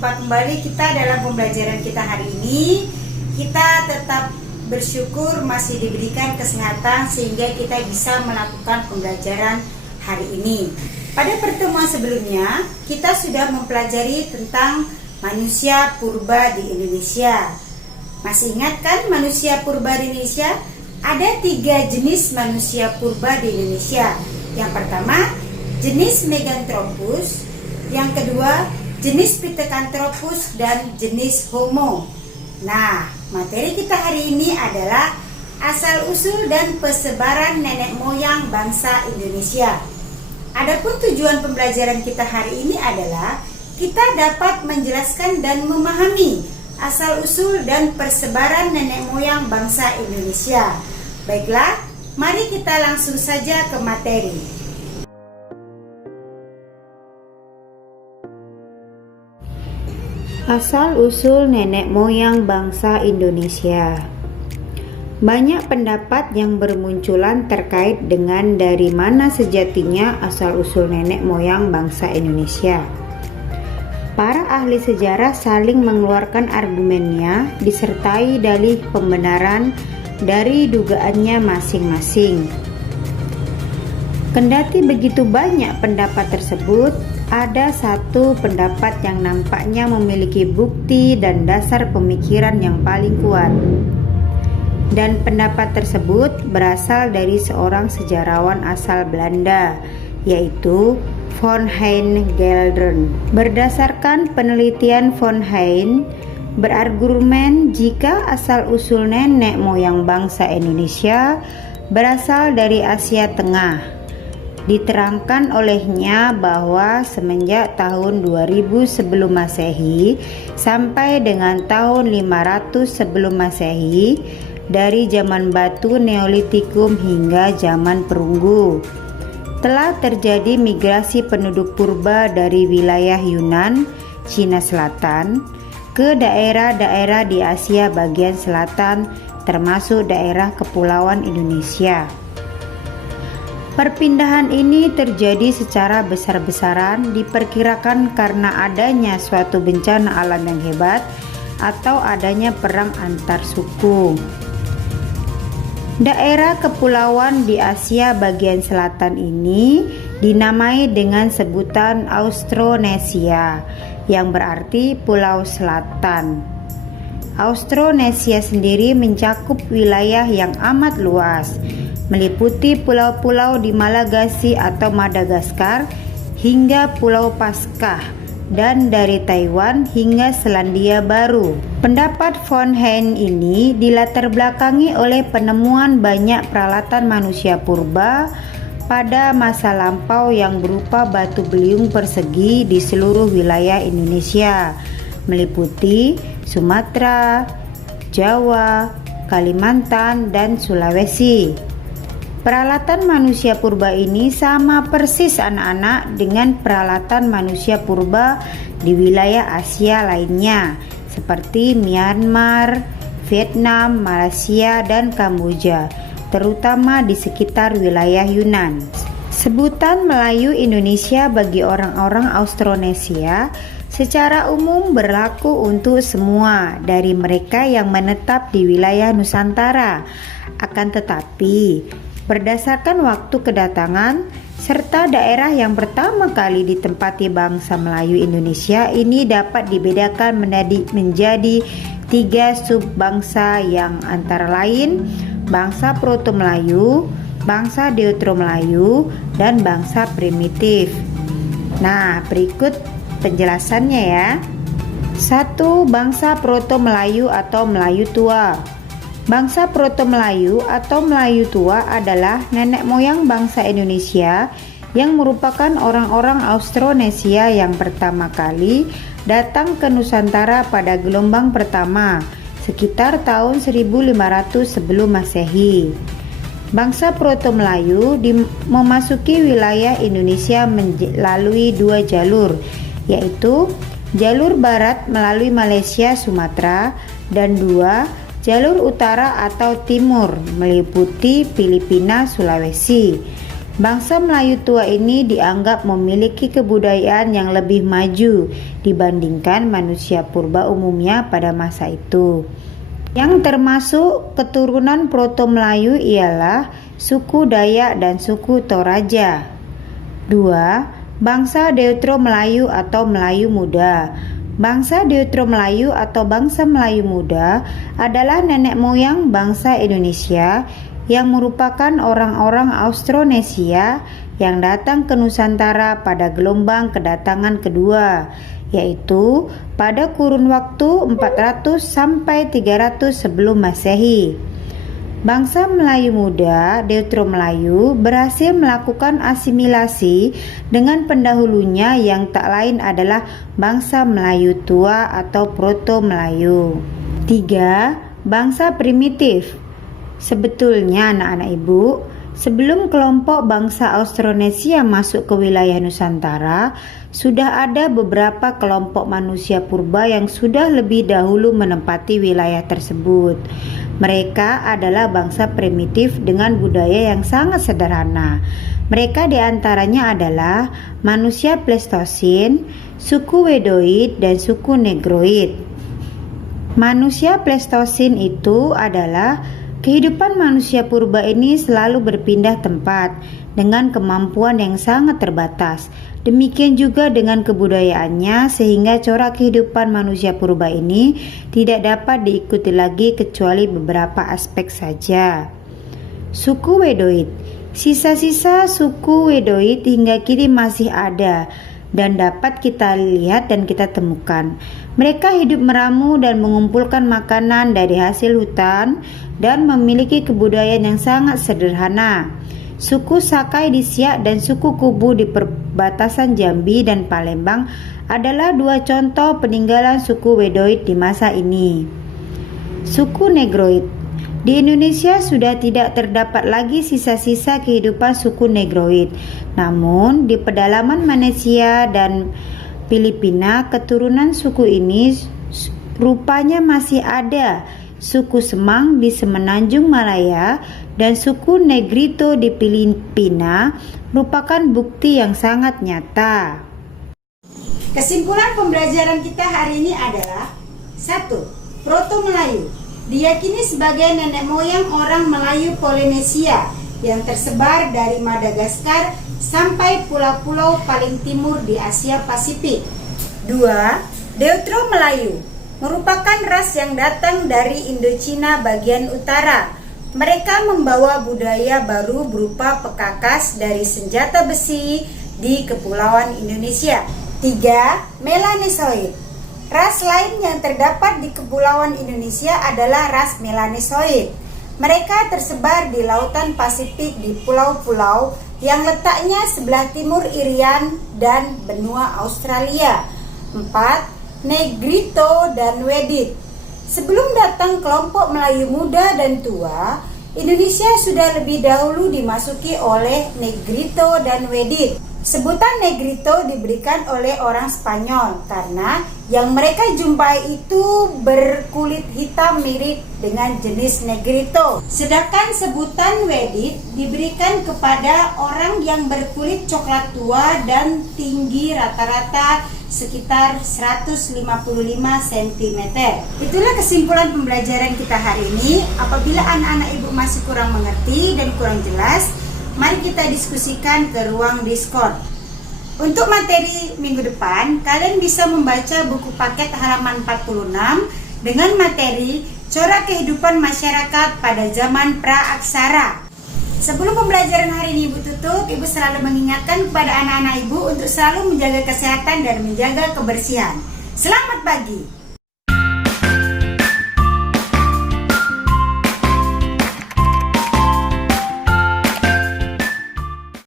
Berjumpa kembali kita dalam pembelajaran kita hari ini. Kita tetap bersyukur masih diberikan kesehatan sehingga kita bisa melakukan pembelajaran hari ini. Pada pertemuan sebelumnya, kita sudah mempelajari tentang manusia purba di Indonesia. Masih ingat kan manusia purba di Indonesia? Ada 3 jenis manusia purba di Indonesia. Yang pertama, jenis Meganthropus. Yang kedua, jenis Pithecanthropus dan jenis Homo. Nah, materi kita hari ini adalah asal-usul dan persebaran nenek moyang bangsa Indonesia. Adapun tujuan pembelajaran kita hari ini adalah kita dapat menjelaskan dan memahami asal-usul dan persebaran nenek moyang bangsa Indonesia. Baiklah, mari kita langsung saja ke materi. Asal-usul nenek moyang bangsa Indonesia. Banyak pendapat yang bermunculan terkait dengan dari mana sejatinya asal-usul nenek moyang bangsa Indonesia. Para ahli sejarah saling mengeluarkan argumennya disertai dalih pembenaran dari dugaannya masing-masing. Kendati begitu banyak pendapat tersebut, ada satu pendapat yang nampaknya memiliki bukti dan dasar pemikiran yang paling kuat. Dan pendapat tersebut berasal dari seorang sejarawan asal Belanda, yaitu Von Hein Gelderen. Berdasarkan penelitian Von Hein, berargumen jika asal-usul nenek moyang bangsa Indonesia berasal dari Asia Tengah. Diterangkan olehnya bahwa semenjak tahun 2000 sebelum Masehi sampai dengan tahun 500 sebelum Masehi, dari zaman batu Neolitikum hingga zaman perunggu, telah terjadi migrasi penduduk purba dari wilayah Yunan, Cina Selatan, ke daerah-daerah di Asia bagian selatan, termasuk daerah kepulauan Indonesia. Perpindahan ini terjadi secara besar-besaran, diperkirakan karena adanya suatu bencana alam yang hebat atau adanya perang antar suku. Daerah kepulauan di Asia bagian selatan ini dinamai dengan sebutan Austronesia, yang berarti Pulau Selatan. Austronesia sendiri mencakup wilayah yang amat luas, meliputi pulau-pulau di Malagasy atau Madagaskar hingga Pulau Paskah, dan dari Taiwan hingga Selandia Baru. Pendapat Von Hein ini dilatar belakangi oleh penemuan banyak peralatan manusia purba pada masa lampau yang berupa batu beliung persegi di seluruh wilayah Indonesia, meliputi Sumatera, Jawa, Kalimantan, dan Sulawesi. Peralatan manusia purba ini sama persis anak-anak dengan peralatan manusia purba di wilayah Asia lainnya seperti Myanmar, Vietnam, Malaysia, dan Kamboja, terutama di sekitar wilayah Yunan. Sebutan Melayu Indonesia bagi orang-orang Austronesia secara umum berlaku untuk semua dari mereka yang menetap di wilayah Nusantara. Akan tetapi, berdasarkan waktu kedatangan serta daerah yang pertama kali ditempati bangsa Melayu Indonesia ini dapat dibedakan menjadi 3 subbangsa yang antara lain bangsa Proto-Melayu, bangsa Deutero-Melayu, dan bangsa primitif. Nah, berikut penjelasannya ya. 1. Bangsa Proto-Melayu atau Melayu tua. Bangsa Proto-Melayu atau Melayu tua adalah nenek moyang bangsa Indonesia yang merupakan orang-orang Austronesia yang pertama kali datang ke Nusantara pada gelombang pertama, sekitar tahun 1500 sebelum Masehi. Bangsa Proto-Melayu memasuki wilayah Indonesia melalui 2 jalur, yaitu jalur barat melalui Malaysia, Sumatera, dan 2 jalur utara atau timur meliputi Filipina, Sulawesi. Bangsa Melayu tua ini dianggap memiliki kebudayaan yang lebih maju dibandingkan manusia purba umumnya pada masa itu. Yang termasuk keturunan Proto-Melayu ialah suku Dayak dan suku Toraja. 2. Bangsa Deutero-Melayu atau Melayu Muda. Bangsa Deutero-Melayu atau bangsa Melayu Muda adalah nenek moyang bangsa Indonesia yang merupakan orang-orang Austronesia yang datang ke Nusantara pada gelombang kedatangan kedua, yaitu pada kurun waktu 400 sampai 300 sebelum Masehi. Bangsa Melayu Muda, Deutero-Melayu, berhasil melakukan asimilasi dengan pendahulunya yang tak lain adalah bangsa Melayu tua atau Proto-Melayu. 3. Bangsa primitif. Sebetulnya anak-anak ibu, sebelum kelompok bangsa Austronesia masuk ke wilayah Nusantara, sudah ada beberapa kelompok manusia purba yang sudah lebih dahulu menempati wilayah tersebut. Mereka adalah bangsa primitif dengan budaya yang sangat sederhana. Mereka diantaranya adalah manusia Pleistosin, suku Wedoid, dan suku Negroid. Manusia Pleistosin itu adalah kehidupan manusia purba ini selalu berpindah tempat dengan kemampuan yang sangat terbatas. Demikian juga dengan kebudayaannya, sehingga corak kehidupan manusia purba ini tidak dapat diikuti lagi kecuali beberapa aspek saja. Suku Wedoid. Sisa-sisa suku Wedoid hingga kini masih ada dan dapat kita lihat dan kita temukan. Mereka hidup meramu dan mengumpulkan makanan dari hasil hutan dan memiliki kebudayaan yang sangat sederhana. Suku Sakai di Siak dan suku Kubu di perbatasan Jambi dan Palembang adalah dua contoh peninggalan suku Wedoid di masa ini. Suku Negroid. Di Indonesia sudah tidak terdapat lagi sisa-sisa kehidupan suku Negroid. Namun di pedalaman Malaysia dan Filipina, keturunan suku ini rupanya masih ada. Suku Semang di Semenanjung Malaya dan suku Negrito di Filipina merupakan bukti yang sangat nyata. Kesimpulan pembelajaran kita hari ini adalah 1. Proto-Melayu diyakini sebagai nenek moyang orang Melayu Polinesia yang tersebar dari Madagaskar sampai pulau-pulau paling timur di Asia Pasifik. 2. Deutero-Melayu merupakan ras yang datang dari Indochina bagian utara. Mereka membawa budaya baru berupa pekakas dari senjata besi di Kepulauan Indonesia. 3. Melanesoid. Ras lain yang terdapat di Kepulauan Indonesia adalah ras Melanesoid. Mereka tersebar di lautan Pasifik di pulau-pulau yang letaknya sebelah timur Irian dan benua Australia. 4. Negrito dan Wedit. Sebelum datang kelompok Melayu muda dan tua, Indonesia sudah lebih dahulu dimasuki oleh Negrito dan Wedit. Sebutan Negrito diberikan oleh orang Spanyol karena yang mereka jumpai itu berkulit hitam mirip dengan jenis Negrito. Sedangkan sebutan Wedit diberikan kepada orang yang berkulit coklat tua dan tinggi rata-rata sekitar 155 cm. Itulah kesimpulan pembelajaran kita hari ini. Apabila anak-anak ibu masih kurang mengerti dan kurang jelas, mari kita diskusikan ke ruang Discord. Untuk materi minggu depan, kalian bisa membaca buku paket halaman 46 dengan materi corak kehidupan masyarakat pada zaman pra-aksara. Sebelum pembelajaran hari ini Ibu tutup, Ibu selalu mengingatkan kepada anak-anak Ibu untuk selalu menjaga kesehatan dan menjaga kebersihan. Selamat pagi.